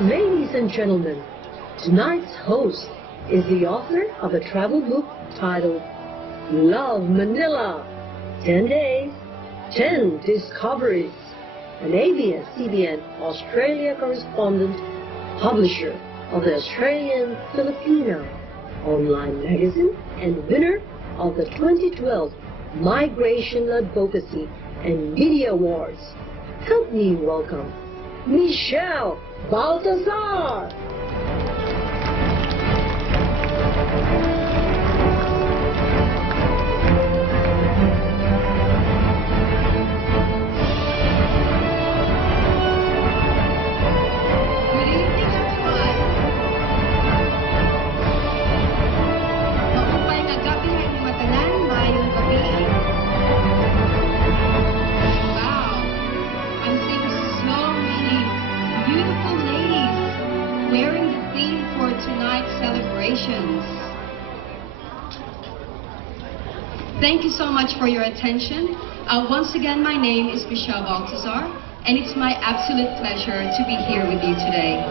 Ladies and gentlemen, tonight's host is the author of a travel book titled Love Manila, 10 Days, 10 Discoveries, an ABS-CBN Australia correspondent, publisher of the Australian Filipino online magazine, and winner of the 2012 Migration Advocacy and Media Awards. Help me welcome Michelle Baltazar. Thank you so much for your attention. Once again, my name is Michelle Baltazar, and it's my absolute pleasure to be here with you today.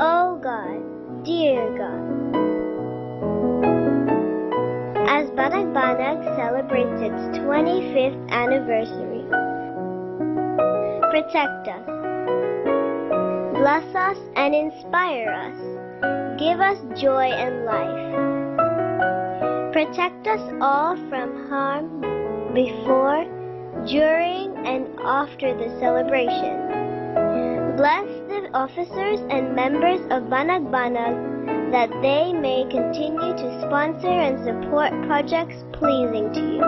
Oh God, dear God. As Banag Banag celebrates its 25th anniversary, protect us. Bless us and inspire us. Give us joy and life. Protect us all from harm before, during, and after the celebration. Bless the officers and members of Banag Banag that they may continue to sponsor and support projects pleasing to you.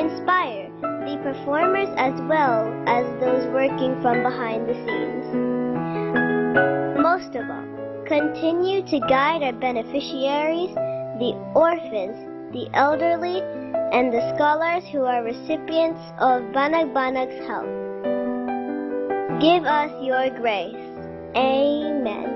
Inspire the performers as well as those working from behind the scenes. Most of all, continue to guide our beneficiaries, the orphans, the elderly, and the scholars who are recipients of Banag Banag's help. Give us your grace. Amen.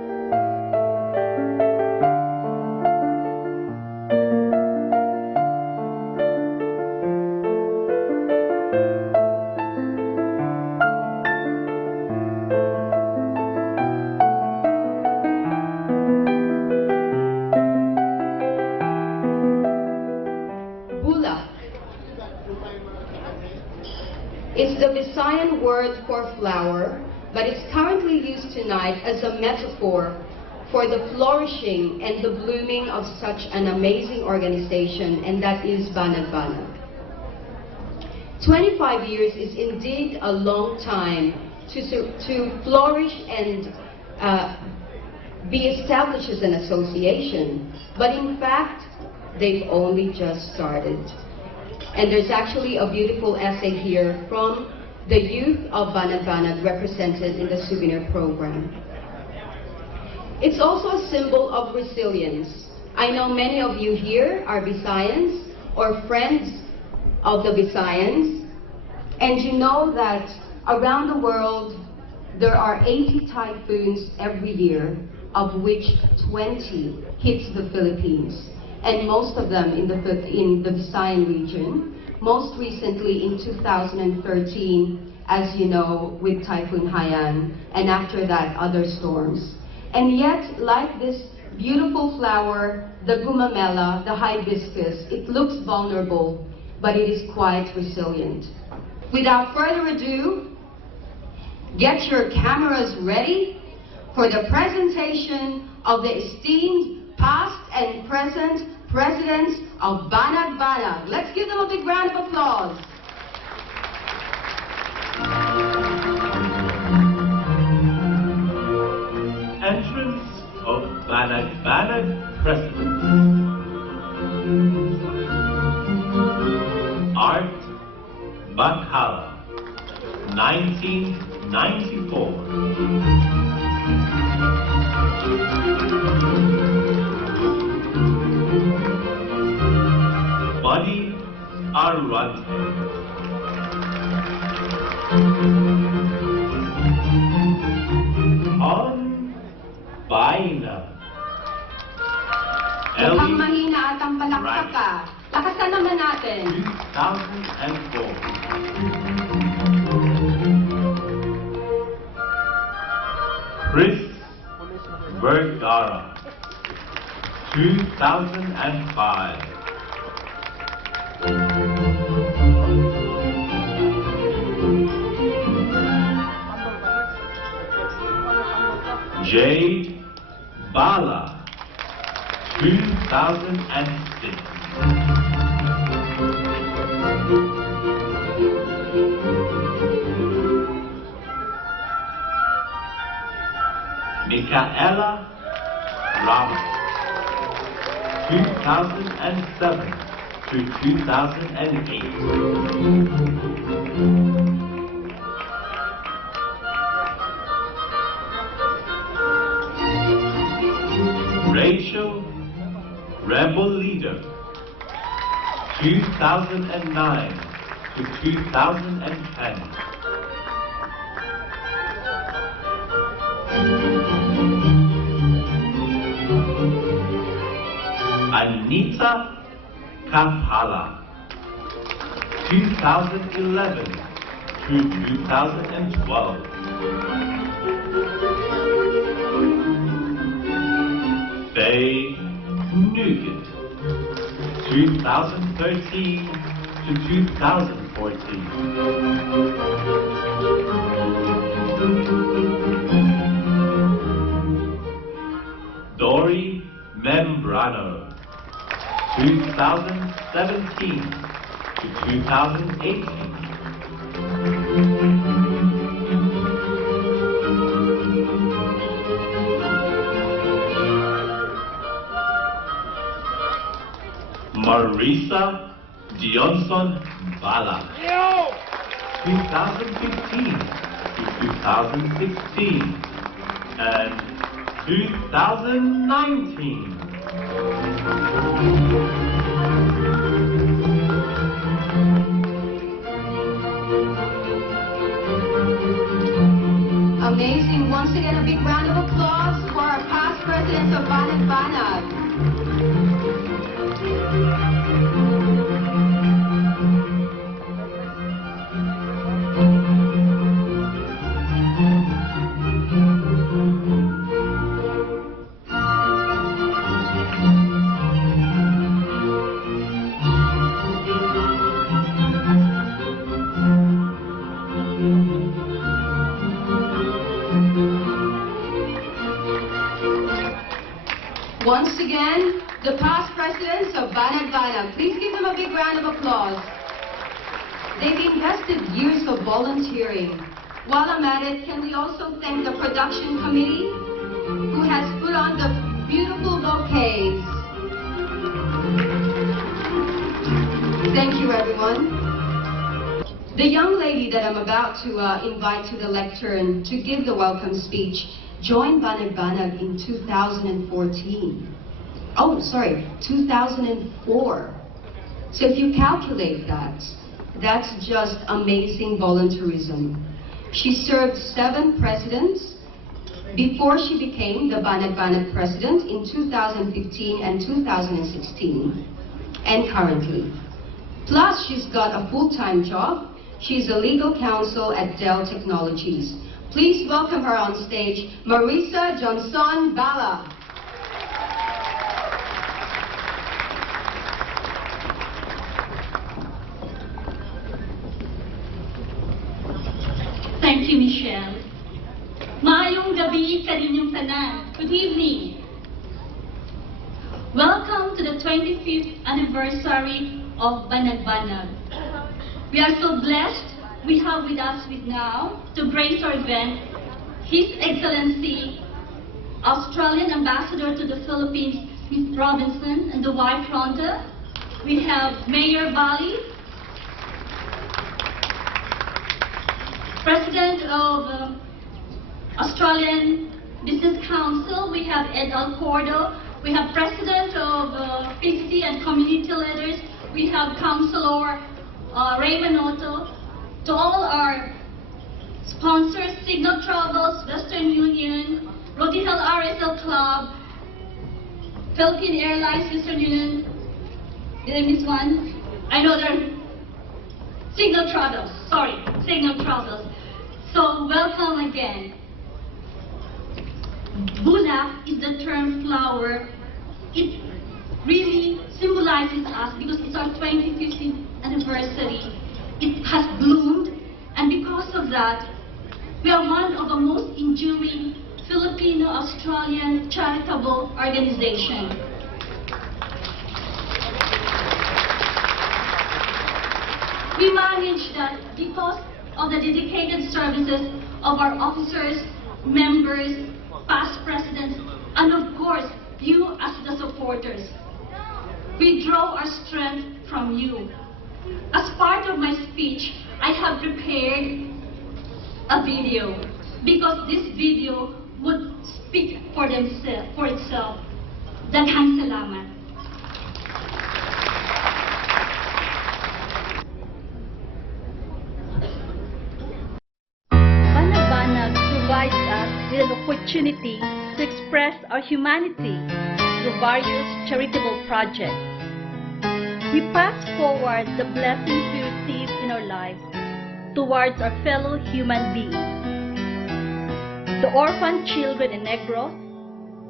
It's the Visayan word for flower, but it's currently used tonight as a metaphor for the flourishing and the blooming of such an amazing organization, and that is Banag Banag. 25 years is indeed a long time to flourish and be established as an association, but in fact, they've only just started. And there's actually a beautiful essay here from the youth of Banag Banag represented in the souvenir program. It's also a symbol of resilience. I know many of you here are Visayans or friends of the Visayans, and you know that around the world there are 80 typhoons every year, of which 20 hits the Philippines, and most of them in the Visayan region, most recently in 2013, as you know, with Typhoon Haiyan, and after that, other storms. And yet, like this beautiful flower, the gumamela, the hibiscus, it looks vulnerable, but it is quite resilient. Without further ado, get your cameras ready for the presentation of the esteemed past and present presidents of Banag Banag. Let's give them a big round of applause. Entrance of Banag Banag presidents. Art Bakhala, 1994. Buddy Arwante. On Baina. Mukhang mahina at ang palakpak ka. Lakasan naman natin. 2004. Chris Vergara, 2005. Jade Bala, 2006. Michaela Ramos, 2007 to 2008. Rachel Rebel Leader, 2009 to 2010. Anita Kapala, 2011 to 2012. Faye Nugent, 2013 to 2014. Dory Membrano, 2017 to 2018. Marisa Johnson Bala, 2015 to 2016 and 2019. Amazing. Once again, a big round of applause for our past presidents of Banag Banag. Once again, the past presidents of Banag Banag. Please give them a big round of applause. They've invested years of volunteering. While I'm at it, can we also thank the production committee who has put on the beautiful bouquets. Thank you, everyone. The young lady that I'm about to invite to the lectern to give the welcome speech joined Banag Banag in 2014. Oh, sorry, 2004. So if you calculate that, that's just amazing volunteerism. She served 7 presidents before she became the Banag Banag president in 2015 and 2016, and currently. Plus, she's got a full-time job. She's a legal counsel at Dell Technologies. Please welcome her on stage, Marisa Johnson Bala. Thank you, Michelle. Maayong gabi kaninyong tanan. Good evening. Welcome to the 25th anniversary of Banag Banag. We are so blessed we have with us now to grace our event His Excellency Australian Ambassador to the Philippines, Ms. Robinson, and the wife Rhonda. We have Mayor Bali, President of Australian Business Council. We have Ed Alcordo. We have President of PCC and Community Leaders. We have Councilor Ray Manoto. To all our sponsors, Signal Travels, Western Union, Rodihel RSL Club, Philippine Airlines, Mr. Nguyen. Did I miss one? I know there are Signal Travels. Sorry, Signal Travels. So welcome again. Bulak is the term flower. It really symbolizes us because it's our 25th anniversary. It has bloomed, and because of that, we are one of the most enduring Filipino-Australian charitable organizations. We manage that because of the dedicated services of our officers, members, past presidents, and of course, you as the supporters. We draw our strength from you. As part of my speech, I have prepared a video because this video would speak for itself. Daghang salamat. Banag Banag provides us with an opportunity to express our humanity through various charitable projects. We pass forward the blessings we receive in our lives towards our fellow human beings. The orphan children in Negros,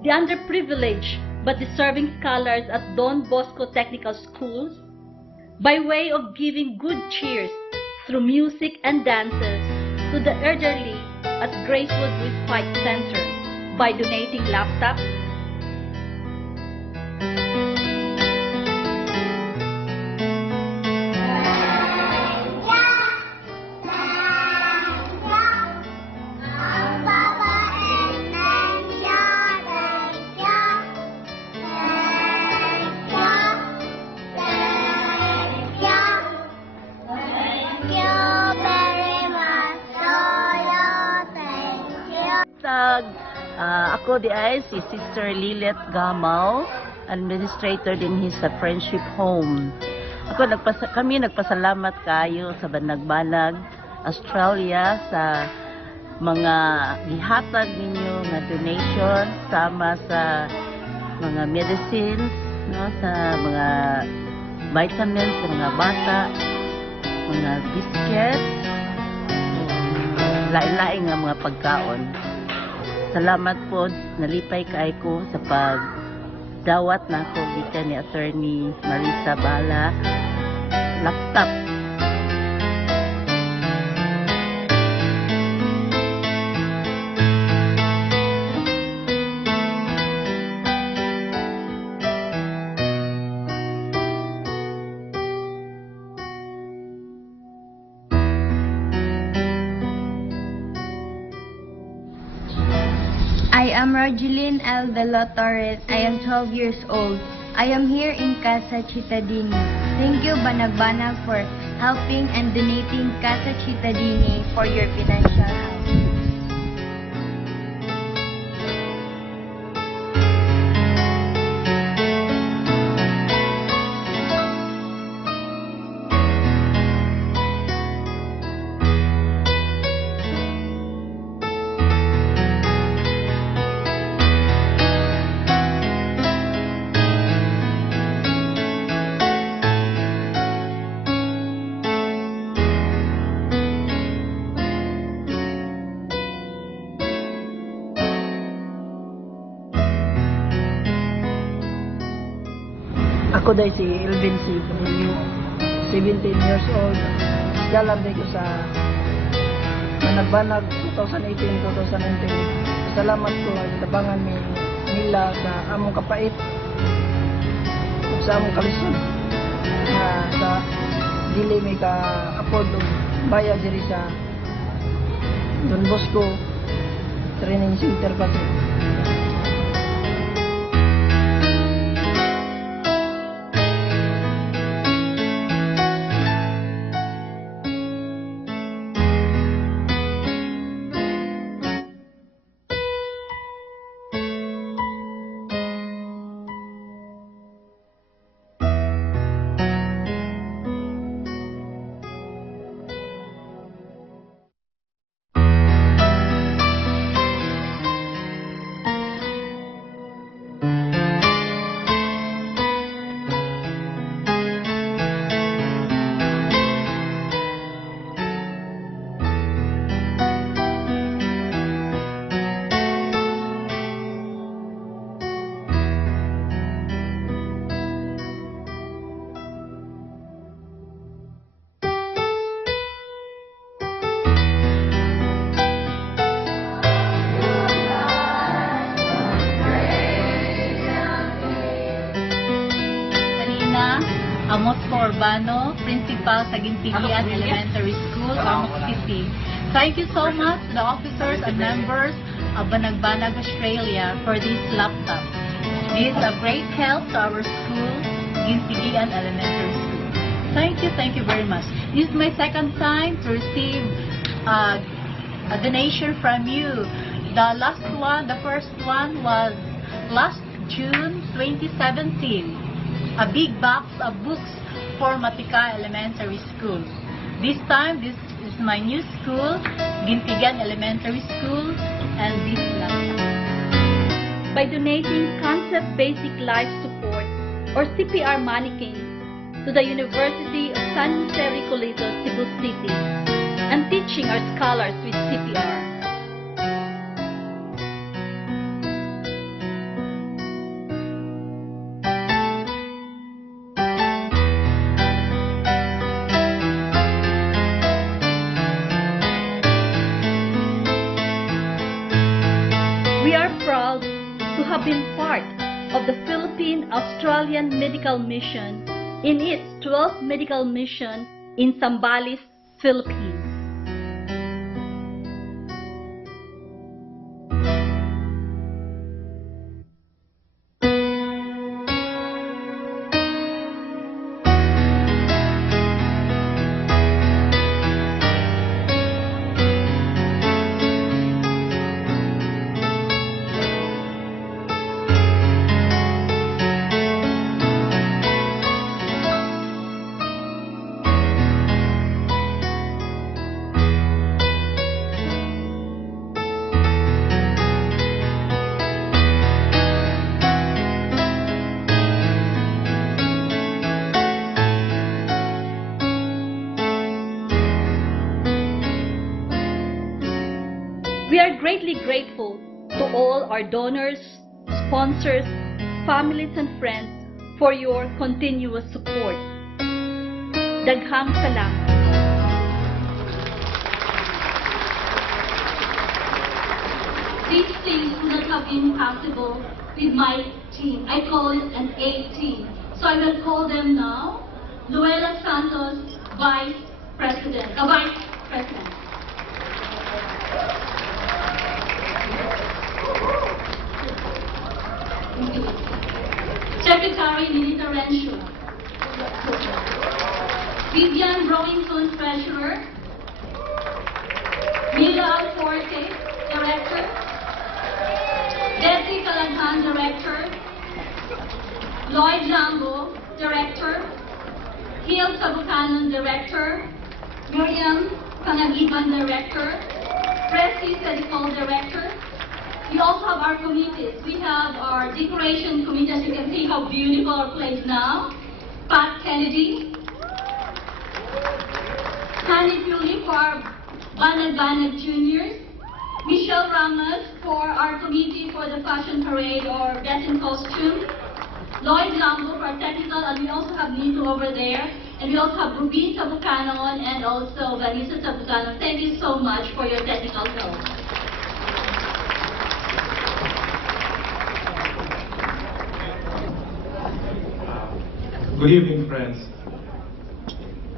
the underprivileged but deserving scholars at Don Bosco Technical Schools, by way of giving good cheers through music and dances to the elderly at Gracewood Respite Center by donating laptops, ako di ay si Sister Lilet Gamal, administrator din sa Friendship Home. Kami nagpasalamat kayo sa Banag Banag, Australia sa mga gihatag ninyo na donation sama sa mga medicines, no, sa mga vitamins sa mga bata, mga biscuits, lain-lain nga mga pagkaon. Salamat po, nalipay kay ko sa pagdawat na ako gikan ni Attorney Marisa Bala laptop. I am Rogeline L. Velo Torres. I am 12 years old. I am here in Casa Cittadini. Thank you, Banag Banag, for helping and donating Casa Cittadini for your financial help. Ako dahil si Elvin C. Bonillo, 17 years old. Gala ko sa Banag Banag 2018-2019. Salamat ko ang tabangan nila sa among kapait ug sa among kalisod na sa dili may ka-afford og bayad diri sa Don Bosco Training Center kasi. Amos Urbano, Principal sa Gintigian Elementary School, Ormoc City. Thank you so much, the officers and members of Banag Banag, Australia, for this laptop. This is a great help to our school, Gintigian Elementary School. Thank you very much. This is my second time to receive a donation from you. The first one was last June 2017. A big box of books for Matika Elementary School. This time, this is my new school, Gintigan Elementary School, and this laptop. By donating Concept Basic Life Support or CPR mannequin to the University of San Jose Recoleta, Cebu City, and teaching our scholars with CPR. We are proud to have been part of the Philippine-Australian Medical Mission in its 12th medical mission in Zambales, Philippines. We are greatly grateful to all our donors, sponsors, families, and friends for your continuous support. Daghang salamat. These things would not have been possible with my team. I call it an A team. So I will call them now. Luella Santos, Vice President. Vice President. Secretary Ninita Rencio. Vivian Rowington, Treasurer. Mila Alforte, Director. Desi Calaghan, Director. Lloyd Lambo, Director. Hill Sabucanon, Director. Miriam Panagiban, Director. Presi Sedicol, Director. We also have our committees. We have our decoration committee, as you can see how beautiful our place now. Pat Kennedy. Hanny Puli for our Banag Banag Juniors. Michelle Ramos for our committee for the fashion parade or best in costume. Lloyd Lambo for our technical, and we also have Nito over there. And we also have Rubin Sabucanon and also Vanessa Sabucanon. Thank you so much for your technical help. Good evening, friends.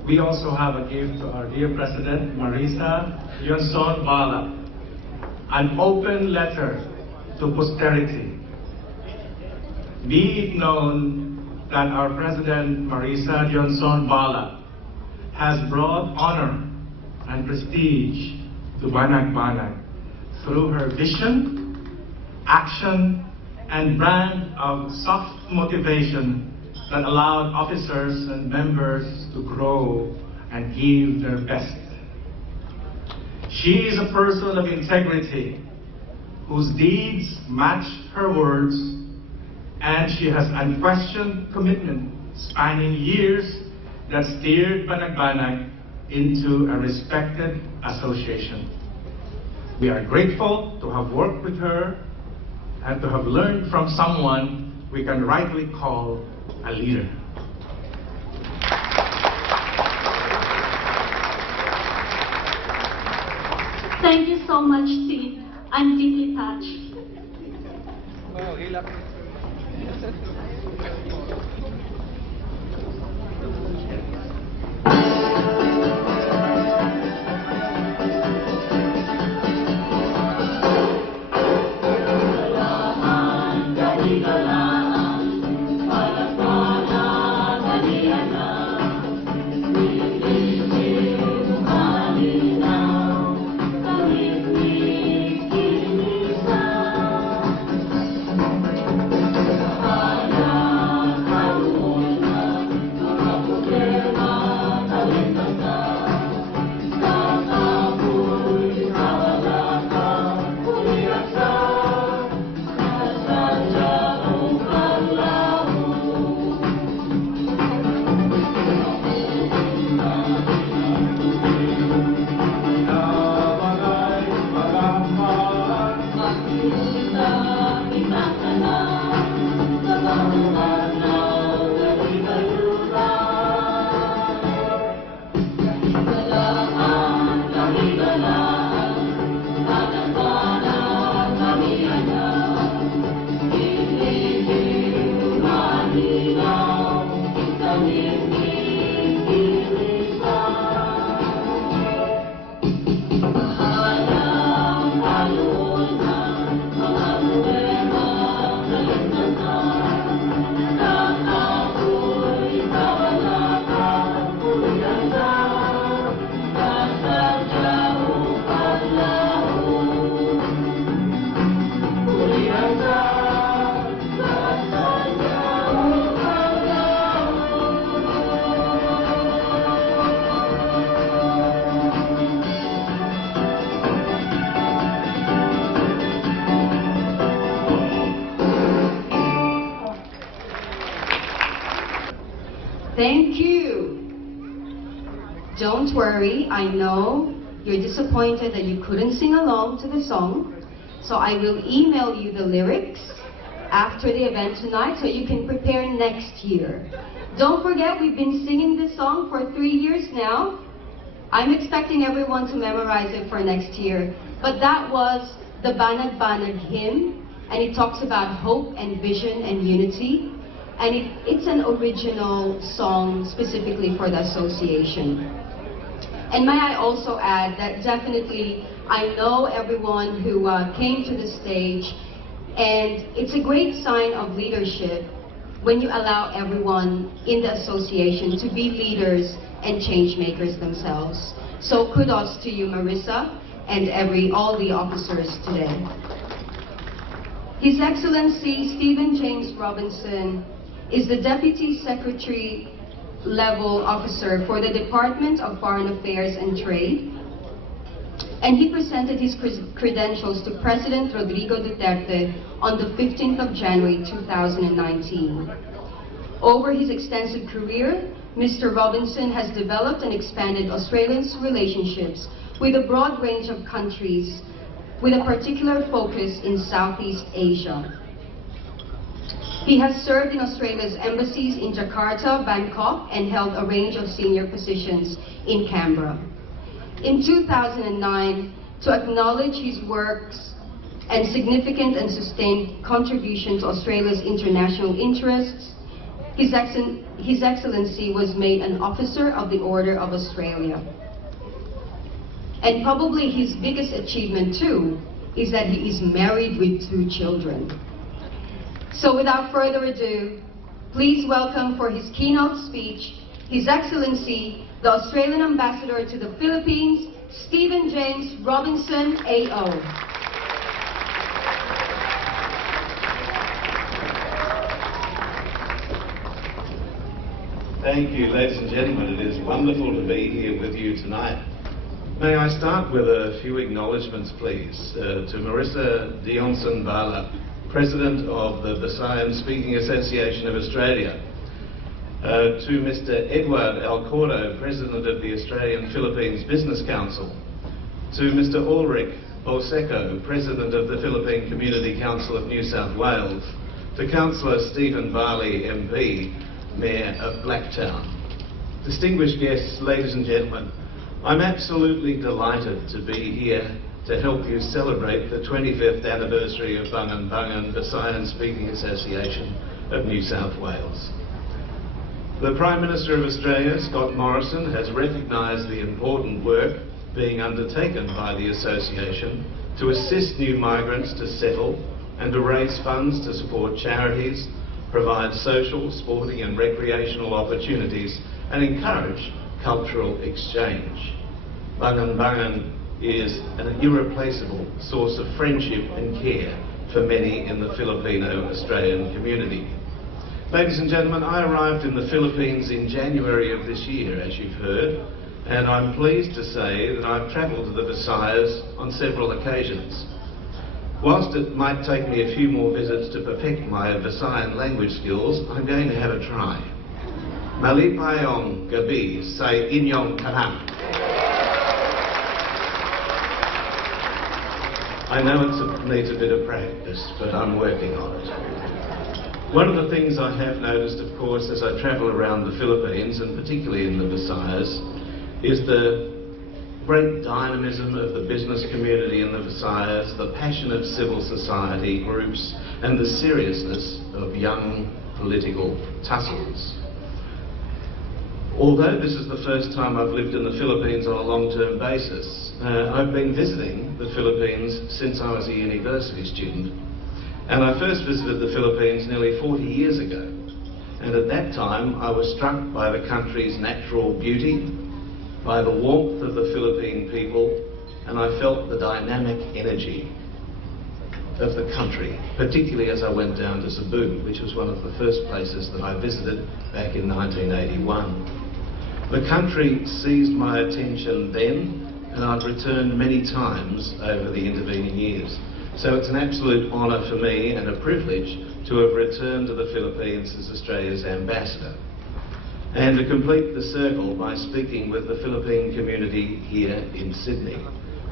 We also have a gift to our dear President, Marisa Yonson Bala, an open letter to posterity. Be it known that our President, Marisa Yonson Bala, has brought honor and prestige to Banag Banag through her vision, action, and brand of soft motivation that allowed officers and members to grow and give their best. She is a person of integrity whose deeds match her words, and she has unquestioned commitment spanning years that steered Banag Banag into a respected association. We are grateful to have worked with her and to have learned from someone we can rightly call a leader. Thank you so much, Sid. I'm deeply touched. Thank you. Don't worry, I know you're disappointed that you couldn't sing along to the song, so I will email you the lyrics after the event tonight so you can prepare next year. Don't forget, we've been singing this song for 3 years now. I'm expecting everyone to memorize it for next year. But that was the Banag Banag hymn, and it talks about hope and vision and unity. And it's an original song specifically for the association. And may I also add that definitely I know everyone who came to the stage, and it's a great sign of leadership when you allow everyone in the association to be leaders and change makers themselves. So kudos to you, Marissa, and all the officers today. His Excellency Stephen James Robinson is the Deputy Secretary level officer for the Department of Foreign Affairs and Trade, and he presented his credentials to President Rodrigo Duterte on the 15th of January 2019. Over his extensive career, Mr. Robinson has developed and expanded Australia's relationships with a broad range of countries, with a particular focus in Southeast Asia. He has served in Australia's embassies in Jakarta, Bangkok, and held a range of senior positions in Canberra. In 2009, to acknowledge his works and significant and sustained contribution to Australia's international interests, His Excellency was made an Officer of the Order of Australia. And probably his biggest achievement too is that he is married with 2 children. So without further ado, please welcome for his keynote speech, His Excellency, the Australian Ambassador to the Philippines, Stephen James Robinson, AO. Thank you, ladies and gentlemen. It is wonderful to be here with you tonight. May I start with a few acknowledgements, please, to Marissa Dionson Bala, President of the Visayan Speaking Association of Australia, to Mr. Edward Alcordo, President of the Australian Philippines Business Council, to Mr. Ulrich Bolseco, President of the Philippine Community Council of New South Wales, to Councillor Stephen Barley, MP, Mayor of Blacktown. Distinguished guests, ladies and gentlemen, I'm absolutely delighted to be here to help you celebrate the 25th anniversary of Banag Banag, the Visayan Speaking Association of New South Wales. The Prime Minister of Australia, Scott Morrison, has recognised the important work being undertaken by the association to assist new migrants to settle and to raise funds to support charities, provide social, sporting and recreational opportunities and encourage cultural exchange. Banag Banag is an irreplaceable source of friendship and care for many in the Filipino-Australian community. Ladies and gentlemen, I arrived in the Philippines in January of this year, as you've heard, and I'm pleased to say that I've travelled to the Visayas on several occasions. Whilst it might take me a few more visits to perfect my Visayan language skills, I'm going to have a try. Malipayong gabi sa inyong tanan. I know it needs a bit of practice, but I'm working on it. One of the things I have noticed, of course, as I travel around the Philippines, and particularly in the Visayas, is the great dynamism of the business community in the Visayas, the passion of civil society groups, and the seriousness of young political tussles. Although this is the first time I've lived in the Philippines on a long-term basis, I've been visiting the Philippines since I was a university student, and I first visited the Philippines nearly 40 years ago. And at that time I was struck by the country's natural beauty, by the warmth of the Philippine people, and I felt the dynamic energy of the country, particularly as I went down to Cebu, which was one of the first places that I visited back in 1981. The country seized my attention then, and I've returned many times over the intervening years. So it's an absolute honour for me and a privilege to have returned to the Philippines as Australia's ambassador. and to complete the circle by speaking with the Philippine community here in Sydney.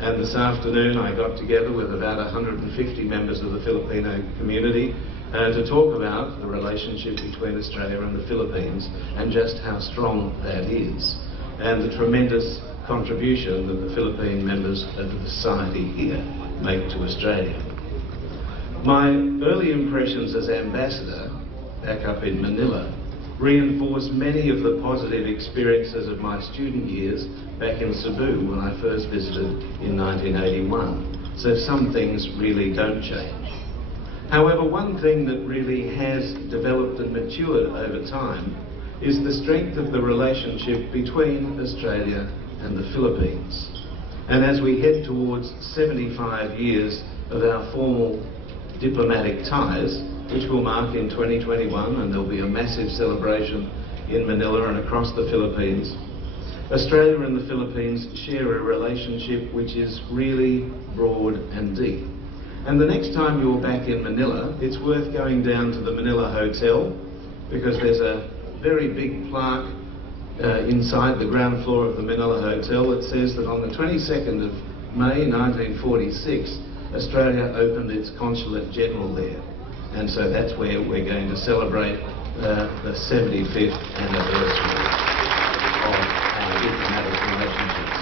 And this afternoon I got together with about 150 members of the Filipino community to talk about the relationship between Australia and the Philippines and just how strong that is, and the tremendous contribution that the Philippine members of the society here make to Australia. My early impressions as ambassador back up in Manila reinforced many of the positive experiences of my student years back in Cebu when I first visited in 1981. So some things really don't change. However, one thing that really has developed and matured over time is the strength of the relationship between Australia and the Philippines. And as we head towards 75 years of our formal diplomatic ties, which will mark in 2021, and there'll be a massive celebration in Manila and across the Philippines, Australia and the Philippines share a relationship which is really broad and deep. And the next time you're back in Manila, it's worth going down to the Manila Hotel, because there's a very big plaque inside the ground floor of the Manila Hotel that says that on the 22nd of May 1946, Australia opened its consulate general there. And so that's where we're going to celebrate the 75th anniversary of our diplomatic relationships.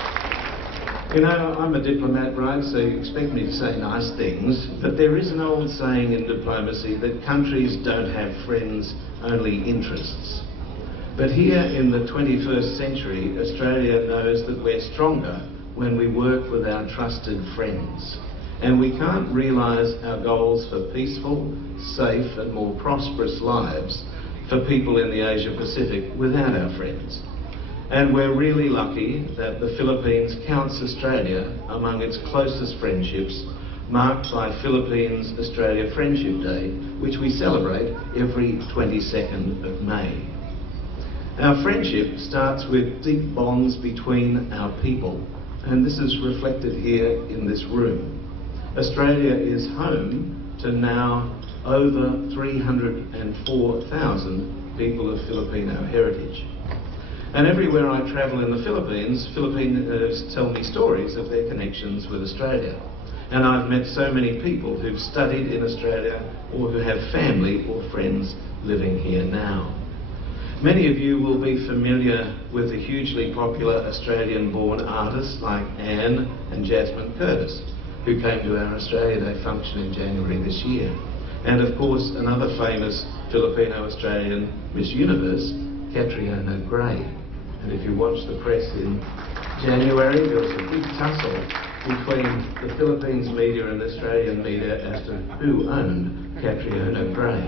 You know, I'm a diplomat, right, so you expect me to say nice things, but there is an old saying in diplomacy that countries don't have friends, only interests. But here in the 21st century, Australia knows that we're stronger when we work with our trusted friends. And we can't realise our goals for peaceful, safe and more prosperous lives for people in the Asia Pacific without our friends. And we're really lucky that the Philippines counts Australia among its closest friendships, marked by Philippines-Australia Friendship Day, which we celebrate every 22nd of May. Our friendship starts with deep bonds between our people, and this is reflected here in this room. Australia is home to now over 304,000 people of Filipino heritage. And everywhere I travel in the Philippines, Filipinos tell me stories of their connections with Australia. And I've met so many people who've studied in Australia or who have family or friends living here now. Many of you will be familiar with the hugely popular Australian-born artists like Anne and Jasmine Curtis, who came to our Australia Day function in January this year. And of course, another famous Filipino-Australian Miss Universe, Catriona Gray. And if you watch the press in January, there was a big tussle between the Philippines media and the Australian media as to who owned Catriona Gray.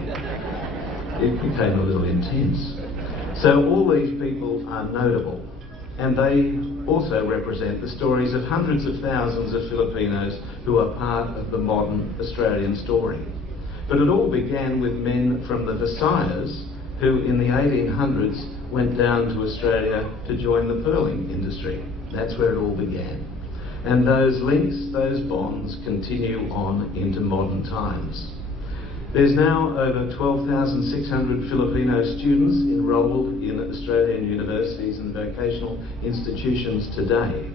It became a little intense. So all these people are notable, and they also represent the stories of hundreds of thousands of Filipinos who are part of the modern Australian story. But it all began with men from the Visayas who in the 1800s went down to Australia to join the pearling industry. That's where it all began. And those links, those bonds, continue on into modern times. There's now over 12,600 Filipino students enrolled in Australian universities and vocational institutions today.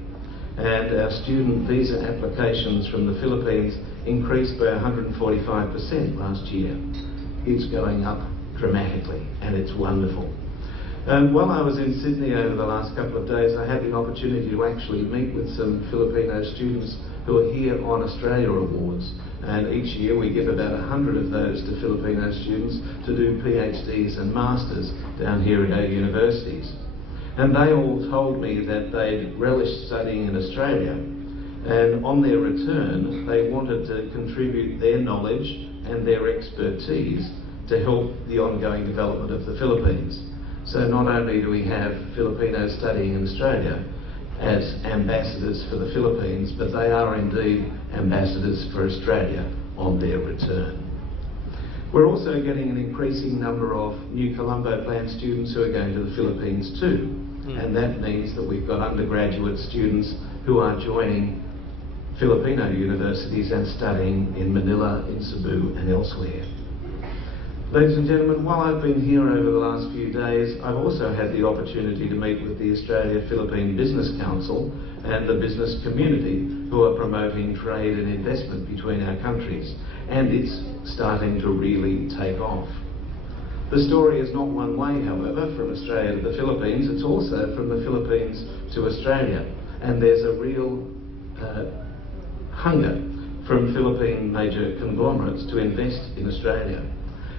And our student visa applications from the Philippines increased by 145% last year. It's going up dramatically, and it's wonderful. And while I was in Sydney over the last couple of days, I had the opportunity to actually meet with some Filipino students who are here on Australia Awards. And each year we give about 100 of those to Filipino students to do PhDs and Masters down here at our universities. And they all told me that they'd relished studying in Australia, and on their return they wanted to contribute their knowledge and their expertise to help the ongoing development of the Philippines. So not only do we have Filipinos studying in Australia as ambassadors for the Philippines, but they are indeed ambassadors for Australia on their return. We're also getting an increasing number of New Colombo Plan students who are going to the Philippines too. And that means that we've got undergraduate students who are joining Filipino universities and studying in Manila, in Cebu and elsewhere. Ladies and gentlemen, while I've been here over the last few days, I've also had the opportunity to meet with the Australia-Philippine Business Council and the business community who are promoting trade and investment between our countries, and it's starting to really take off. The story is not one way, however, from Australia to the Philippines. It's also from the Philippines to Australia, and there's a real hunger from Philippine major conglomerates to invest in Australia.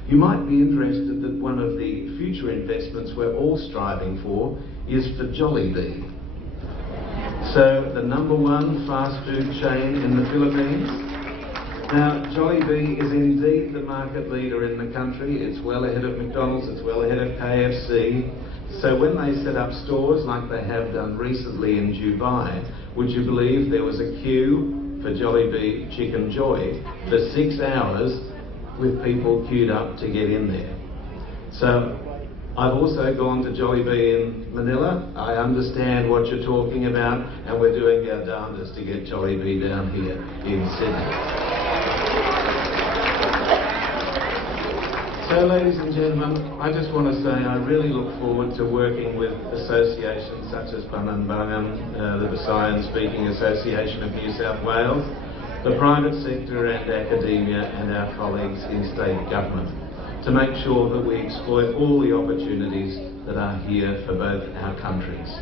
You might be interested that one of the future investments we're all striving for is for Jollibee. So, the #1 fast food chain in the Philippines. Now, Jollibee is indeed the market leader in the country. It's well ahead of McDonald's, it's well ahead of KFC. So when they set up stores like they have done recently in Dubai, would you believe there was a queue for Jollibee Chicken Joy for 6 hours with people queued up to get in there? So I've also gone to Jollibee in Manila. I understand what you're talking about, and we're doing our darndest to get Jollibee down here in Sydney. So, ladies and gentlemen, I just want to say I really look forward to working with associations such as Banag Banag, the Visayan Speaking Association of New South Wales, the private sector and academia, and our colleagues in state government, to make sure that we exploit all the opportunities that are here for both our countries.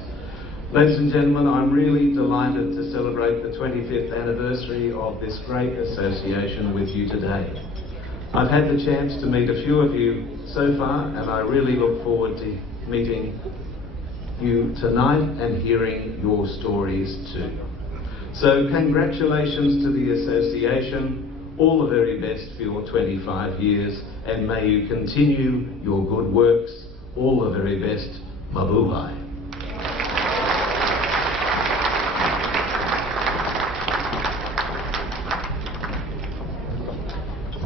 Ladies and gentlemen, I'm really delighted to celebrate the 25th anniversary of this great association with you today. I've had the chance to meet a few of you so far, and I really look forward to meeting you tonight and hearing your stories too. So congratulations to the association, all the very best for your 25 years, and may you continue your good works. All the very best. Mabuhay.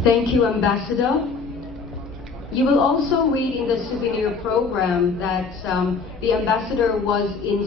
Thank you, Ambassador. You will also read in the souvenir program that the Ambassador was in